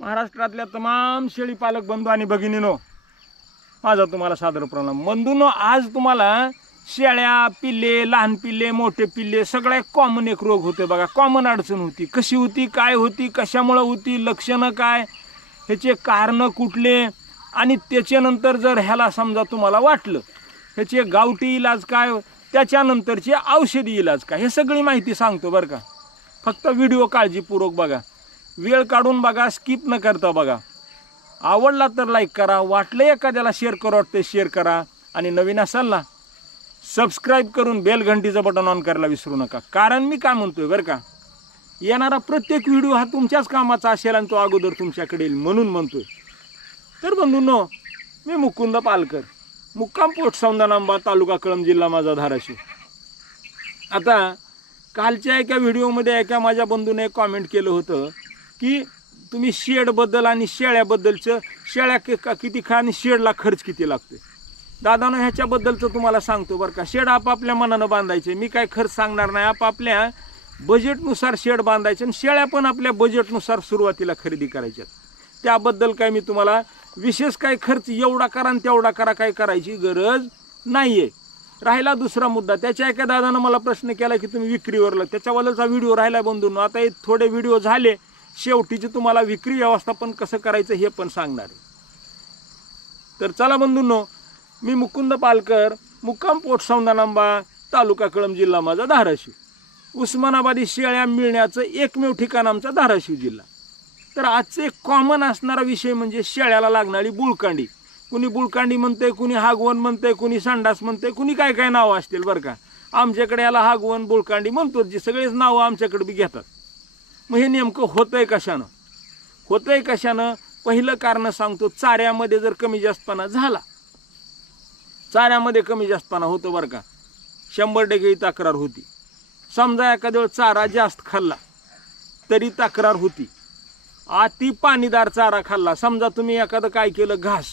महाराष्ट्रातल्या तमाम शेळी पालक बंधू आणि भगिनीनो माझा तुम्हाला सादर प्रणाम. बंधूनो आज तुम्हाला शेळ्या पिल्ले लहान पिल्ले मोठे पिल्ले सगळ्या कॉमन एक रोग होते बघा. कॉमन अडचण होती. कशी होती काय होती कशामुळं होती लक्षणं काय ह्याचे कारणं कुठले आणि त्याच्यानंतर जर ह्याला समजा तुम्हाला वाटलं ह्याचे गावठी इलाज काय त्याच्यानंतरचे औषधी इलाज काय हे सगळी माहिती सांगतो बरं का. फक्त व्हिडिओ काळजीपूर्वक बघा. वेळ काढून बघा स्किप न करता बघा. आवडला तर लाईक करा वाटलं एखाद्याला शेअर करू वाटते शेअर करा. आणि नवीन असाल ना सबस्क्राईब करून बेल घंटीचं बटन ऑन करायला विसरू नका. कारण मी काय म्हणतोय बरं का येणारा प्रत्येक व्हिडिओ हा तुमच्याच कामाचा असेल आणि तो अगोदर तुमच्याकडे येईल म्हणून म्हणतोय. तर बंधूंनो मी मुकुंद पालकर मुक्काम पोट सौंदानांबा तालुका कळम जिल्हा माझा धाराशिव. आता कालच्या एका व्हिडिओमध्ये एका माझ्या बंधूने एक कॉमेंट केलं होतं की तुम्ही शेडबद्दल आणि शेळ्याबद्दलचं शेळ्या कि- किती खा आणि शेडला खर्च किती लागते दादानं ह्याच्याबद्दलचं तुम्हाला सांगतो बरं का. शेड आपापल्या मनानं बांधायचे. मी काय खर्च सांगणार नाही. आपापल्या बजेटनुसार शेड बांधायचे आणि शेळ्या पण आपल्या बजेटनुसार सुरुवातीला खरेदी करायच्या. त्याबद्दल काय मी तुम्हाला विशेष काय खर्च एवढा करा आणि तेवढा करा काय करायची गरज नाही आहे राहिला दुसरा मुद्दा. त्याच्या एका दादानं मला प्रश्न केला की तुम्ही विक्रीवरला. त्याच्यावालाचा व्हिडिओ राहिला बंधून. आता हे थोडे व्हिडिओ झाले. शेवटीचे तुम्हाला विक्री व्यवस्थापन कसं करायचं हे पण सांगणार आहे. तर चला बंधूंनो मी मुकुंद पालकर मुक्काम पोट सौंदानांबा तालुका कळंब जिल्हा माझा धाराशिव. उस्मानाबादी शेळ्या मिळण्याचं एकमेव ठिकाण आमचा धाराशिव जिल्हा. तर आजचं एक कॉमन असणारा विषय म्हणजे शेळ्याला लागणारी बुळकांडी. कुणी बुळकांडी म्हणते कुणी हागवण म्हणते कुणी संडास म्हणते कुणी काय काय नावं असतील बरं का? आमच्याकडे याला हागवण बुळकांडी म्हणतो जी सगळेच नावं आमच्याकडे बी घेतात. मग हे नेमकं होतंय कशानं? होतंय कशानं? पहिलं कारण सांगतो चाऱ्यामध्ये जर कमी जास्तपणा झाला चाऱ्यामध्ये कमी जास्तपणा होतो बरं का. शंभर टक्के ही तक्रार होती. समजा एखाद्या वेळ चारा जास्त खाल्ला तरी तक्रार होती. अति पाणीदार चारा खाल्ला. समजा तुम्ही एखादं काय केलं घास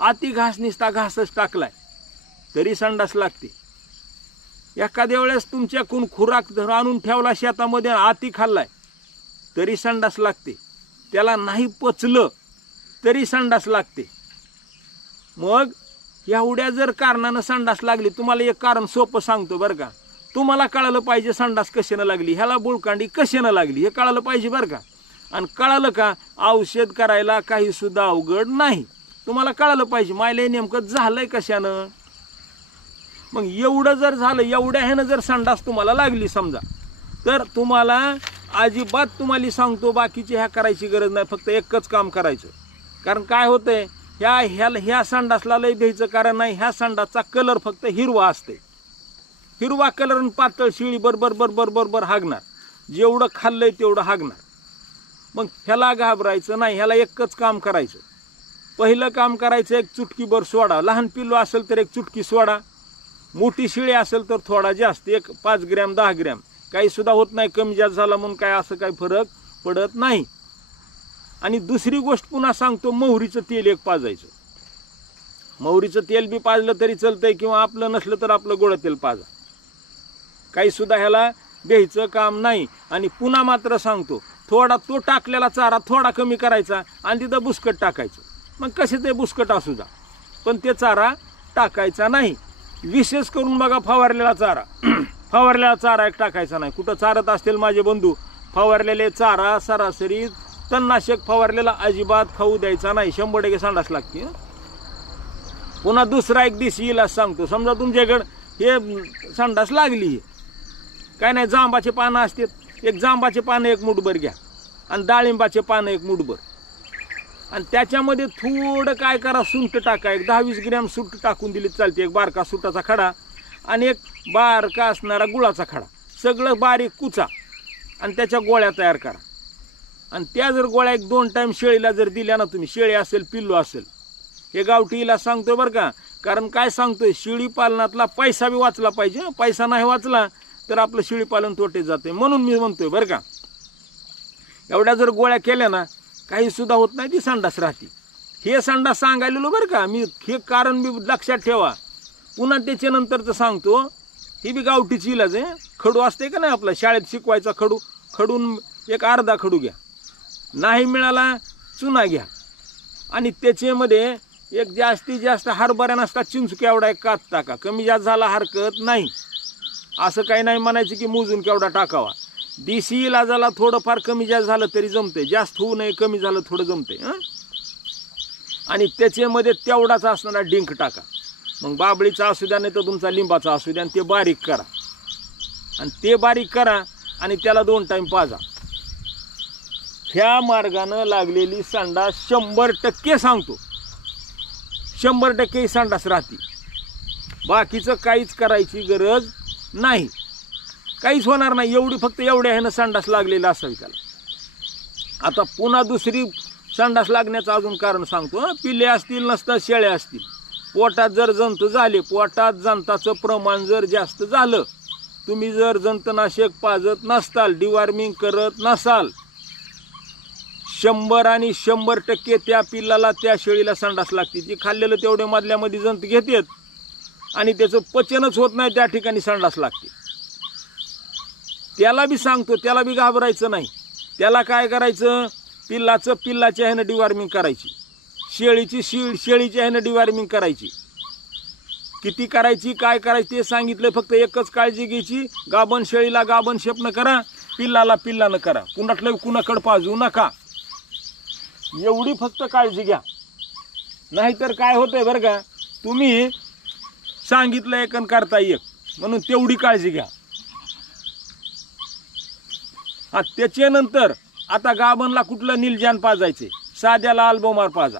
अति घास निसता घासच टाकलाय तरी संडास लागते. एखाद्या वेळेस तुमच्याकडून खुराक धर- आणून ठेवला शेतामध्ये अति खाल्लाय तरी संडास लागते. त्याला नाही पचलं तरी संडास लागते. मग एवढ्या जर कारणानं संडास लागली तुम्हाला एक कारण सोपं सांगतो बरं का. तुम्हाला कळालं पाहिजे संडास कशानं लागली ह्याला बुळकांडी कशानं लागली हे कळालं पाहिजे बरं का. आणि कळालं का औषध करायला काही सुद्धा अवघड नाही. तुम्हाला कळालं पाहिजे मायला नेमकं झालंय कशानं? मग एवढं जर झालं एवढ्या ह्यानं जर संडास तुम्हाला लागली समजा तर तुम्हाला अजिबात तुम्हाला सांगतो बाकीची ह्या करायची गरज नाही फक्त एकच काम करायचं. कारण काय होतंय ह्या ह्याला ह्या संडासला लय द्यायचं कारण नाही ह्या संडासचा कलर फक्त हिरवा असते हिरवा कलर आणि पातळ शिळी बरोबर बरोबर बरोबर हागणार. जेवढं खाल्लंय तेवढं हागणार. मग ह्याला घाबरायचं नाही ह्याला एकच काम करायचं. पहिलं काम करायचं एक चुटकीभर सोडा. लहान पिल्लू असेल तर एक चुटकी सोडा. मोठी शिळी असेल तर थोडा जास्त एक पाच ग्रॅम दहा ग्रॅम. काही सुद्धा होत नाही कमी जास्त झाला म्हणून काय असं काही फरक पडत नाही. आणि दुसरी गोष्ट पुन्हा सांगतो मोहरीचं तेल एक पाजायचं. मोहरीचं तेल बी पाजलं तरी चालतंय किंवा आपलं नसलं तर आपलं गोळं तेल पाजा. काही सुद्धा ह्याला द्यायचं काम नाही. आणि पुन्हा मात्र सांगतो थोडा तो टाकलेला चारा थोडा कमी करायचा आणि तिथं बुसकट टाकायचं. मग कसे ते बुसकट असू द्या. पण ते चारा टाकायचा नाही. विशेष करून बघा फवारलेला चारा. फवारलेला चारा एक टाकायचा नाही. कुठं चारत असतील माझे बंधू फवारलेले चारा सरासरी तणनाशक फवारलेला अजिबात खाऊ द्यायचा नाही. शंभर टक्के सांडास लागते. पुन्हा दुसरा एक दिस येईल असं सांगतो. समजा तुमच्याकडं हे संडास लागली. काय नाही जांबाचे पानं असतात एक जांबाचे पानं एक मुठभर घ्या. आणि डाळिंबाचे पानं एक मुठभर. आणि त्याच्यामध्ये थोडं काय करा सुंट टाका. एक दहा वीस ग्रॅम सुट टाकून दिली चालते. एक बारका सुटाचा खडा आणि एक बारका असणारा गुळाचा खडा. सगळं बारीक कुचा. आणि त्याच्या गोळ्या तयार करा. आणि त्या जर गोळ्या एक दोन टाईम शेळीला जर दिल्या ना तुम्ही शेळी असेल पिल्लू असेल. हे गावठीला सांगतोय बरं का? कारण काय सांगतोय? शेळी पालनातला पैसा बी वाचला पाहिजे. पैसा नाही वाचला तर आपलं शेळी पालन तोटे जाते. म्हणून मी म्हणतोय बरं का? एवढ्या जर गोळ्या केल्या ना काही सुद्धा होत नाही ती संडास राहते. हे संडास सांगायलेलो बरं का? मी हे कारण बी लक्षात ठेवा. पुन्हा त्याच्यानंतरचं सांगतो. ही बी गावठीच इलाज आहे. खडू असते का नाही आपला? शाळेत शिकवायचा खडू. खडून एक अर्धा खडू घ्या. नाही मिळाला चुना घ्या. आणि त्याच्यामध्ये एक जास्तीत जास्त हरभऱ्या नसतात चिंचू केवढा एक कात टाका. कमी जास्त झाला हरकत नाही. असं काही नाही म्हणायचं की मोजून केवढा टाकावा. देशी इलाजाला थोडंफार कमी जास्त झालं तरी जमते जास्त होऊ नये कमी झालं थोडं जमते आणि त्याच्यामध्ये तेवढाच असणारा डिंक टाका. मग बाबळीचा असू द्या नाही तर तुमचा लिंबाचा असू द्या आणि ते बारीक करा. आणि ते बारीक करा आणि त्याला दोन टाईम पाजा. ह्या मार्गानं लागलेली संडास शंभर टक्के सांगतो. शंभर टक्के ही संडास राहते. बाकीचं काहीच करायची गरज नाही. काहीच होणार नाही. एवढी फक्त एवढ्या ह्यानं संडास लागलेला असावी त्याला. आता पुन्हा दुसरी संडास लागण्याचं अजून कारण सांगतो पिल्ले असतील नसतात शेळ्या असतील. पोटात जर जंतू झाले पोटात जंताचं प्रमाण जर जास्त झालं तुम्ही जर जंतनाशक पाजत नसताल डिवॉर्मिंग करत नसाल शंभर आणि शंभर टक्के त्या पिल्लाला त्या शेळीला संडास लागते. जी खाल्लेलं तेवढे मधल्यामध्ये जंत घेतात आणि त्याचं पचनच होत नाही त्या ठिकाणी संडास लागते. त्याला बी सांगतो त्याला बी घाबरायचं नाही. त्याला काय करायचं? पिल्लाचं पिल्लाच्या ह्यानं डिवॉर्मिंग करायची. शेळीची शीळ आहे ना डिवॉर्मिंग करायची. किती करायची काय करायची ते सांगितलं फक्त एकच काळजी घ्यायची. गाभण शेळीला गाभण शेपनं करा पिल्लाला पिल्लानं करा. कुणाकडलं कुणाकडं पाजू नका. एवढी फक्त काळजी घ्या. नाहीतर काय होतंय बरं का तुम्ही सांगितलं एक करता एक. म्हणून तेवढी काळजी घ्या. हा त्याच्यानंतर आता गाभणला कुठलं निलजान पाजायचे साध्याला अल्बोमार पाजा.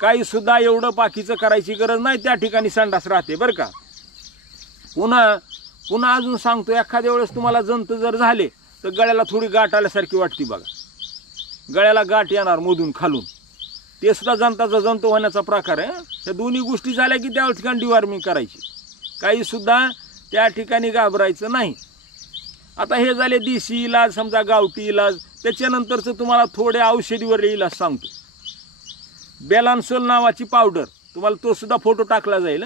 काही सुद्धा एवढं बाकीचं करायची गरज नाही त्या ठिकाणी संडास राहते बरं का? पुन्हा पुन्हा अजून सांगतो एखाद्या वेळेस तुम्हाला जंत जर झाले तर गळ्याला थोडी गाठ आल्यासारखी वाटते बघा. गळ्याला गाठ येणार मधून खालून. ते सुद्धा जंताचा जंत होण्याचा प्रकार आहे त्या दोन्ही गोष्टी झाल्या की त्या ठिकाणी डिवॉर्मिंग करायची. काही सुद्धा त्या ठिकाणी घाबरायचं नाही. आता हे झाले देशी इलाज समजा गावठी इलाज त्याच्यानंतरचं तुम्हाला थोडे औषधीवर इलाज सांगतो. बेलान्सोल नावाची पावडर. तुम्हाला तो सुद्धा फोटो टाकला जाईल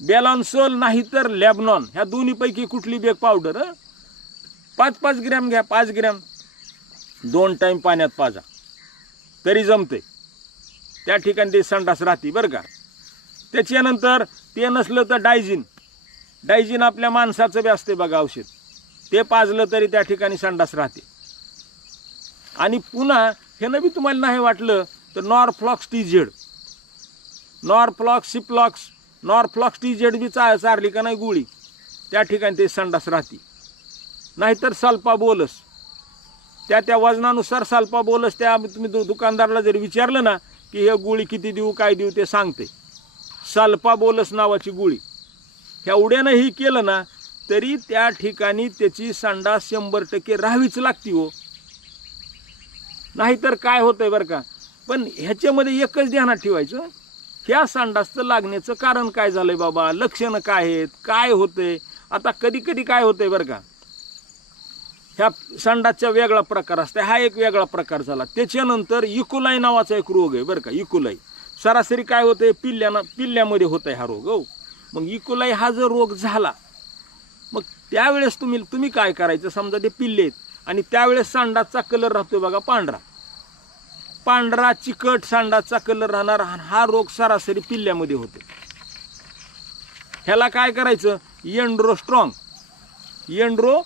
बेलान्सोल नाही तर लॅबनॉन. ह्या दोन्हीपैकी कुठली बेग पावडर पाच पाच ग्रॅम घ्या पाच ग्रॅम. दोन टाईम पाण्यात पाजा. तरी जमते त्या ठिकाणी ते संडास राहते बरं का. त्याच्यानंतर ते नसलं तर डायजिन डायजिन आपल्या माणसाचं बी असते बघा औषध. ते पाजलं तरी त्या ठिकाणी संडास राहते. आणि पुन्हा हे बी तुम्हाला नाही वाटलं तर Norflox T Z. Norflox Ciplox Norflox T Z B चा चारली का नाही गोळी? त्या ठिकाणी ते संडास राहते. नाहीतर सल्पा बोलस. त्या त्या वजनानुसार सल्पा बोलस. त्या तुम्ही दु दुकानदाराला जर विचारलं ना की हे गोळी किती देऊ काय देऊ ते सांगते. सल्पा बोलस नावाची गोळी. एवढ्यानं ही केलं ना तरी त्या ठिकाणी त्याची संडास शंभर टक्के राहावीच लागती हो. नाहीतर काय होतंय बरं का पण ह्याच्यामध्ये एकच ध्यानात ठेवायचं ह्या संडासचं लागण्याचं कारण काय झालंय बाबा? लक्षणं काय आहेत? काय होतंय? आता कधी कधी काय होतंय बरं का? ह्या संडासचा वेगळा प्रकार असतो हा एक वेगळा प्रकार झाला. त्याच्यानंतर इकुलाई नावाचा एक रोग आहे बरं का? इकुलाई. सरासरी काय होतंय? पिल्ल्यानं पिल्ल्यामध्ये होतंय हा रोग हो. मग इकुलाई हा जर रोग झाला मग त्यावेळेस तुम्ही तुम्ही काय करायचं? समजा ते पिल्ले आहेत आणि त्यावेळेस सांडाचा कलर राहतोय बघा पांढरा. पांढरा चिकट सांडाचा कलर राहणार हा रोग सरासरी पिल्ल्यामध्ये होते. ह्याला काय करायचं? Andro strong Andro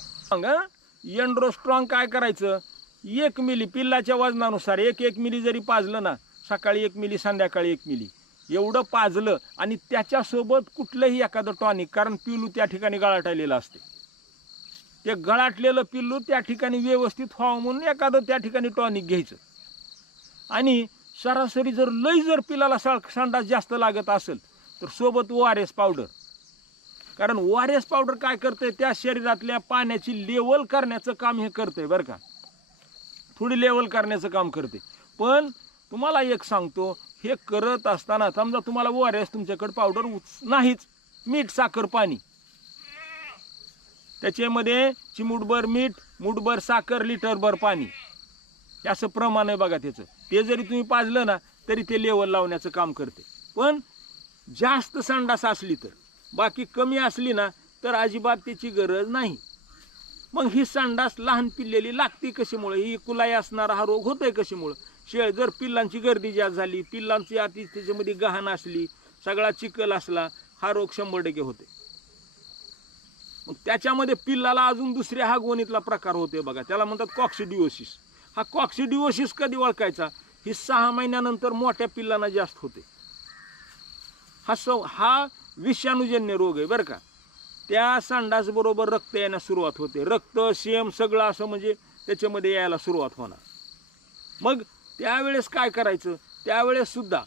Andro strong काय करायचं? एक मिली पिल्लाच्या वजनानुसार एक एक मिली जरी पाजलं ना सकाळी एक मिली संध्याकाळी एक मिली एवढं पाजलं आणि त्याच्यासोबत कुठलंही एखादं टॉनिक कारण पिल्लू त्या ठिकाणी गळाटायलेलं असते. ते गळाटलेलं पिल्लू त्या ठिकाणी व्यवस्थित व्हावं म्हणून एखादं त्या ठिकाणी टॉनिक घ्यायचं. आणि सरासरी जर लई जर पिलाला सळ संडास जास्त लागत असेल तर सोबत ओ आर एस पावडर कारण ओ आर एस पावडर काय करतंय? त्या शरीरातल्या पाण्याची लेवल करण्याचं काम हे करतंय बरं का. थोडी लेवल करण्याचं काम करते पण तुम्हाला एक सांगतो हे करत असताना समजा तुम्हाला ओ आर एस तुमच्याकडे पावडर नाहीच मीठ साखर पाणी. त्याच्यामध्ये चिमूटभर मीठ मुठभर साखर लिटरभर पाणी. हे असं प्रमाण आहे बघा त्याचं. ते जरी तुम्ही पाजलं ना तरी ते लेवल लावण्याचं काम करते. पण जास्त संडास असली तर बाकी कमी असली ना तर अजिबात त्याची गरज नाही. मग ही संडास लहान पिल्लेली लागते कशामुळं? ही कुलाई असणारा हा रोग होतोय कशामुळं? शेळ जर पिल्लांची गर्दी जास्त झाली पिल्लांची अति त्याच्यामध्ये गहाण असली सगळा चिखल असला हा रोग शंभर टक्के होते मग त्याच्यामध्ये पिल्लाला अजून दुसऱ्या हा गोणीतला प्रकार होते बघा. त्याला म्हणतात कॉक्सिडिओसिस हा कॉक्सिडिओसिस कधी ओळखायचा? ही सहा महिन्यानंतर मोठ्या पिल्लांना जास्त होते. हा सौ हा विषाणूजन्य रोग आहे बरं का. त्या सांडासबरोबर रक्त यायला सुरुवात होते. रक्त शेम सगळं असं म्हणजे त्याच्यामध्ये यायला सुरुवात होणार. मग त्यावेळेस काय करायचं? त्यावेळेससुद्धा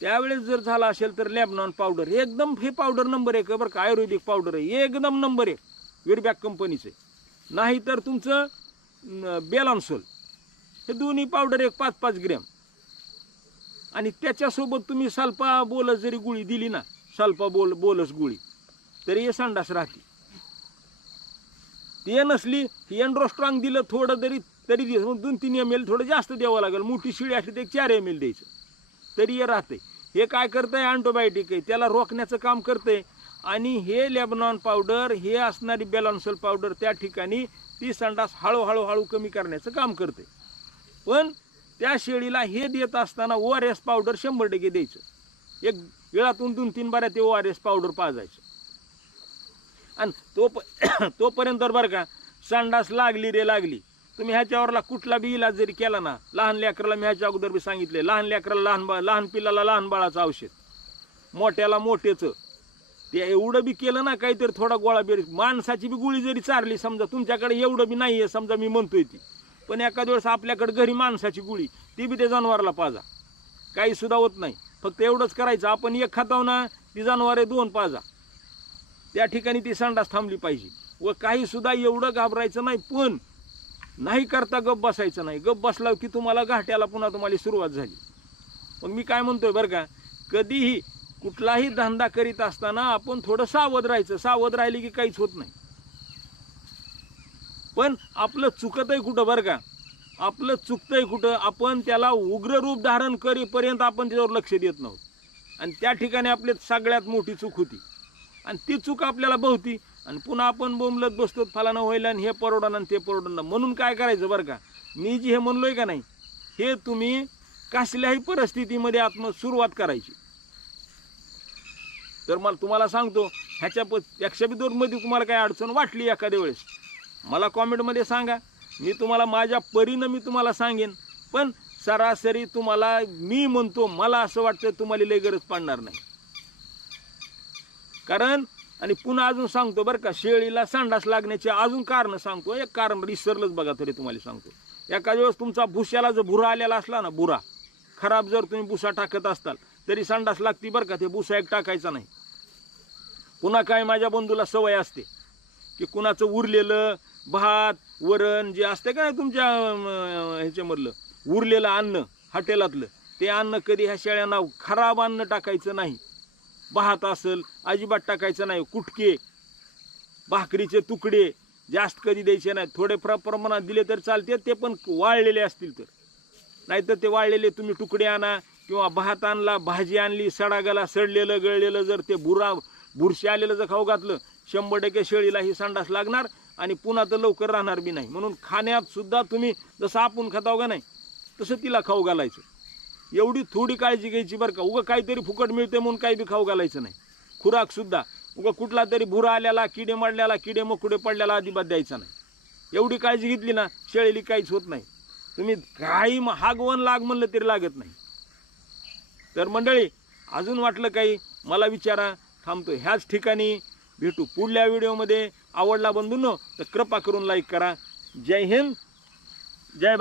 त्यावेळेस जर झाला असेल तर लॅबनॉन पावडर. एकदम हे पावडर नंबर एक बरं का. आयुर्वेदिक पावडर आहे. एकदम नंबर एक. विरबॅक कंपनीचे नाही तर तुमचं न, बेलॉन्सोल. हे दोन्ही पावडर एक पाच पाच ग्रॅम आणि त्याच्यासोबत तुम्ही सल्फा बोलस जरी गुळी दिली ना सल्फा बोल बोलस गुळी तरी हे संडास राहते. ते नसली एन्ड्रोस्ट्रॉंग दिलं थोडं तरी तरी दे दोन तीन एम एल थोडं जास्त द्यावं लागेल. मोठी शिळी असली तर एक चार एम एल द्यायचं. तरी हे राहते. हे काय करतंय? अँटोबायोटिक आहे. त्याला रोखण्याचं काम करतंय. आणि हे लेबनॉन पावडर हे असणारी बेलॉन्सल पावडर त्या ठिकाणी ती संडास हळूहळू हळू कमी करण्याचं काम करते. पण त्या शेळीला हे देत असताना ओ आर एस पावडर शंभर टक्के द्यायचं. एक वेळातून दोन तीन बाऱ्या ते ओ आर एस पावडर पाजायचं. आणि तो तोपर्यंत बरं का संडास लागली रे लागली. तुम्ही ह्याच्यावरला कुठला बी इलाज जरी केला ना लहान लेकराला मी ह्याच्या अगोदर बी सांगितले लहान लेकराला लहान बा लहान पिल्लाला लहान बाळाचं औषध. मोठ्याला मोठेचं. ते एवढं बी केलं ना काहीतरी थोडा गोळा बेरी माणसाची बी गोळी जरी चारली समजा तुमच्याकडे एवढं बी नाही आहे समजा मी म्हणतोय ती. पण एखाद्या वेळेस आपल्याकडे घरी माणसाची गुळी ती बी त्या जनावराला पाजा. काही सुद्धा होत नाही. फक्त एवढंच करायचं. आपण एक खाताव ना ती जनावरे दोन पाजा. त्या ठिकाणी ती संडास थांबली पाहिजे. व काही सुद्धा एवढं घाबरायचं नाही पण नाही करता गप बसायचं नाही. गप बसला की तुम्हाला घाट्याला पुन्हा तुम्हाला सुरुवात झाली. मग मी काय म्हणतोय बरं का कधीही कुठलाही धंदा करीत असताना आपण थोडं सावध राहायचं. सावध राहिले की काहीच होत नाही. पण आपलं चुकतंय कुठं बरं का? आपलं चुकतंय कुठं? आपण त्याला उग्र रूप धारण करीपर्यंत आपण त्याच्यावर लक्ष देत नव्हतो. आणि त्या ठिकाणी आपली सगळ्यात मोठी चूक होती. आणि ती चूक आपल्याला बहुती आणि पुन्हा आपण बोंबलत बसतो फलानं होईल आणि हे परवडणं आणि ते परवडणं म्हणून काय करायचं बरं का? मी जे हे म्हणलोय का नाही हे तुम्ही कसल्याही परिस्थितीमध्ये आत्म सुरुवात करायची. तर मला तुम्हाला सांगतो ह्याच्या प एकशे बी दोनमध्ये तुम्हाला काय अडचण वाटली एखाद्या वेळेस मला कॉमेंटमध्ये सांगा. मी तुम्हाला माझ्या परीनं मी तुम्हाला सांगेन. पण सरासरी तुम्हाला मी म्हणतो मला असं वाटतं तुम्हाला लई गरज पडणार नाही. कारण आणि पुन्हा अजून सांगतो बरं का शेळीला सांडास लागण्याचे अजून कारण सांगतो. एक कारण रिसरलंच बघा तरी तुम्हाला सांगतो. एखाद्या वेळेस तुमचा भुश्याला जर भुरा आलेला असला ना बुरा खराब जर तुम्ही भुसा टाकत असताल तरी संडास लागती बरं का ते भुसा एक टाकायचा नाही. पुन्हा काय माझ्या बंधूला सवय असते की कुणाचं उरलेलं भात वरण जे असते का तुमच्या ह्याच्यामधलं उरलेलं अन्न हॉटेलातलं ते अन्न कधी ह्या शेळ्यांना खराब अन्न टाकायचं नाही. भात असेल अजिबात टाकायचं नाही. कुटके भाकरीचे तुकडे जास्त कधी द्यायचे नाही. थोडे प्रमाणात दिले तर चालते ते पण वाळलेले असतील तर. नाहीतर ते वाळलेले तुम्ही तुकडे आणा किंवा भात आणला भाजी आणली सडागाला सडलेलं गळलेलं जर ते बुरा बुरशी आलेलं जर खाऊ घातलं शंभर टक्के शेळीला ही संडास लागणार. आणि पुन्हा तर लवकर राहणार बी नाही. म्हणून खाण्यात सुद्धा तुम्ही जसं आपण खाताव का नाही तसं तिला खाऊ घालायचं. एवढी थोडी काळजी घ्यायची बरं का. उगं काहीतरी फुकट मिळते म्हणून काही बी खाऊ घालायचं नाही. खुराक सुद्धा. उगं कुठला तरी भुरा आल्याला किडे मडल्याला किडे मकुडे पडल्याला अजिबात द्यायचा नाही. एवढी काळजी घेतली ना शेळीली काहीच होत नाही. तुम्ही काही हागवण लाग म्हणलं तरी लागत नाही. तर मंडळी अजून वाटलं काही? मला विचारा. थांबतो ह्याच ठिकाणी भेटू पुढल्या व्हिडिओमध्ये. आवडला बंधूंनो तर कृपा करून लाईक करा. जय हिंद जय